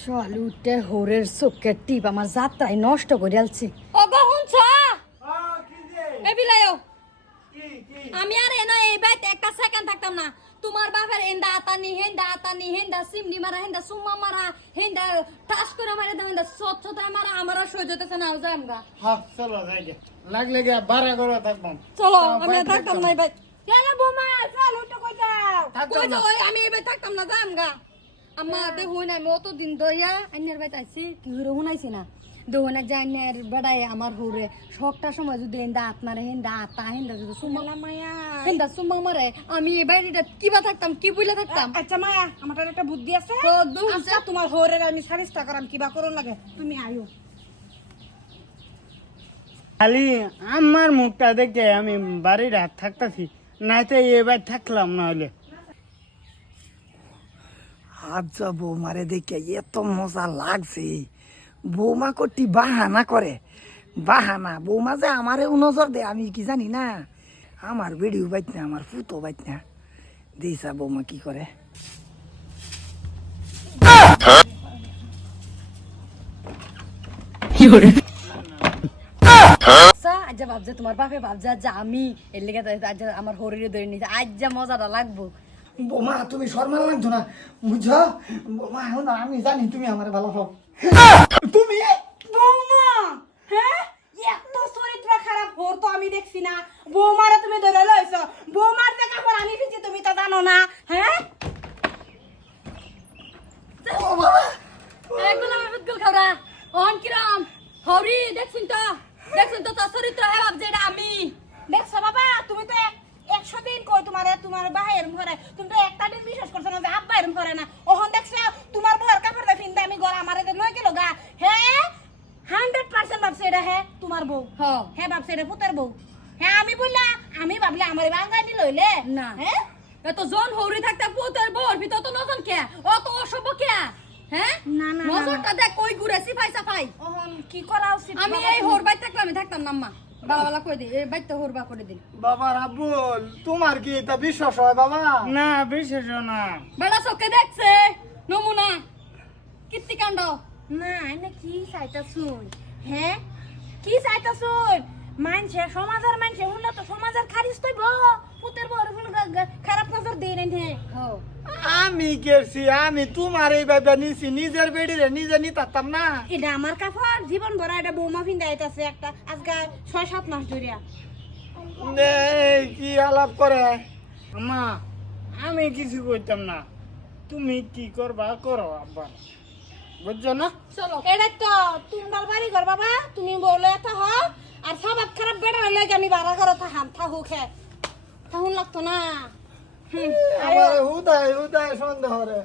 শালুটে হোরের চোখের টিপ আমার যাত্রায় নষ্ট করে আলছি। ওগো হুনছ এ বিলায়ও আমি আর এনা এই বাইতে একটা সেকেন্ড থাকতাম না। তোমার বাপের হেন্দা আতানি হেন্দা সিমনি মারা হেন্দা সুম্মা মারা হেন্দা টাস করে মারে দাম হেন্দা সচ্ছতা মারা আমার আর সহ্য হতেছে না। যাই আমগা হ্যাঁ চলো যাই গে লাগলে গে বারা করে থাকবাম। চলো আমি থাকতাম না ভাই। কেন বোমা চল উঠে কই যাও কই যাও আমি এবার থাকতাম না। যাই আমগা আম্মা দে হই না মতো দিন দইয়া আইনার বাইতে আইছি কি হইরে হুনাইছি না দোহনা জাইনের বেড়াই আমার হুরে শকটা সময় যদি হেন্দা আপনারে হেন্দা আতা হেন্দা যদি সুম্মা মায়া হেন্দা সুম্মা মারে আমি এই বাড়িটা কিবা থাকতাম কি বইলা থাকতাম। আচ্ছা মায়া আমার একটা বুদ্ধি আছে। আচ্ছা তোমার হোরে আমি সারিস্তা করাম কিবা করুন লাগে তুমি আইও। খালি আমার মুখটা দেখে আমি বাড়ির হাত থাকতাছি নাইতে এবার থাকলাম না হলে। আচ্ছা বৌমারে দেখে এত মজা লাগছে। বৌমা কটি বাহানা করে বাহানা বৌমা যে আমারে নজর দে আমি কি জানি না। আমার বেড়িও বাইত না আমার ফুতো বাইত না দিয়েছা বৌমা কি করে। আজ্জা ভাবছে তোমার বাপে ভাবছে যে আমি এর লেগে আজ্জা আমার হরিরে ধরে নিয়েছে আজ যা মজাটা লাগবো। বৌমা তুমি শর্মা লাগছো না বুঝছো বৌমা এখন আমি জানি তুমি আমার ভালো পাও। তুমি বৌমা হ্যাঁ এত চরিত্র খারাপ হোর তো আমি দেখছি না। বৌমারে তুমি ধরে লইছো বৌমার দেখা পর আমি ফিরছি তুমি তো জানো না। হ্যাঁ একদম আমি বিদ্যুৎ খাওয়া অন কিরাম হরি দেখছুন তো তোর চরিত্র হ্যাঁ ভাবছে এটা আমি। দেখছো বাবা তুমি তো 100 দিন কই তোমার ভাইয়ের ঘরে তুমি তো একটা দিন বিশ্বাস করছো না যে আব্বা এরম করে না। ওহন দেখছো তোমার বউয়ের কাপড় দে ফিন্দা আমি গলা আমারে লই গেল গা। হ্যাঁ 100% ভাবছে এটা হ্যাঁ তোমার বউ। হ্যাঁ ভাবছে এটা পুতের বউ। হ্যাঁ আমি বললা আমি ভাবলে আমারে বাঙ্গাই নি লইলে না হ্যাঁ এত জন হরি থাকতে পুতের বউর ভিতর তো নজন কে অত অসভ্য কে হ্যাঁ না না নজরটা দেখ কই ঘুরে সাফাই। ওহন কি করা উচিত আমি এই হোর বাইতে থাকলাম আমি থাকতাম না আম্মা বালা কই দে এই বাইতে হোরবা করে দিন। বাবা রাবুল তোমার কি এটা বিশ্বাস হয় বাবা? না বিশ্বাস না। বেড়া চোখে দেখছে নমুনা কীর্তি কাণ্ড। না এনে কি চাইতা শুন হ্যাঁ কি চাইতা শুন মানছে সমাজের মানছে শুনলে তো সমাজের খারিজ তৈব পুতের বড় খারাপ নজর দেই না হ্যাঁ আমি কেছি আমি তোমার এই বাবা নিছি নিজের বেড়িরে নিজে নিতাম না। এটা আমার কাপড় জীবন ভরা এটা বৌমা ফিন্দা আইতাছে একটা আজকে 6-7 মাস ধরিয়া। কি আলাপ করে মা আমি কিছু কইতাম না তুমি কি করবা করো আব্বা বুঝছো না। চলো এটা তো তোমার বাড়ি ঘর বাবা তুমি বলে এত হ আর স্বভাব খারাপ বেড়া হলে আমি বাড়া ঘর থাকুক থাকুন লাগতো না। আমার হুদায় সন্দেহ রে।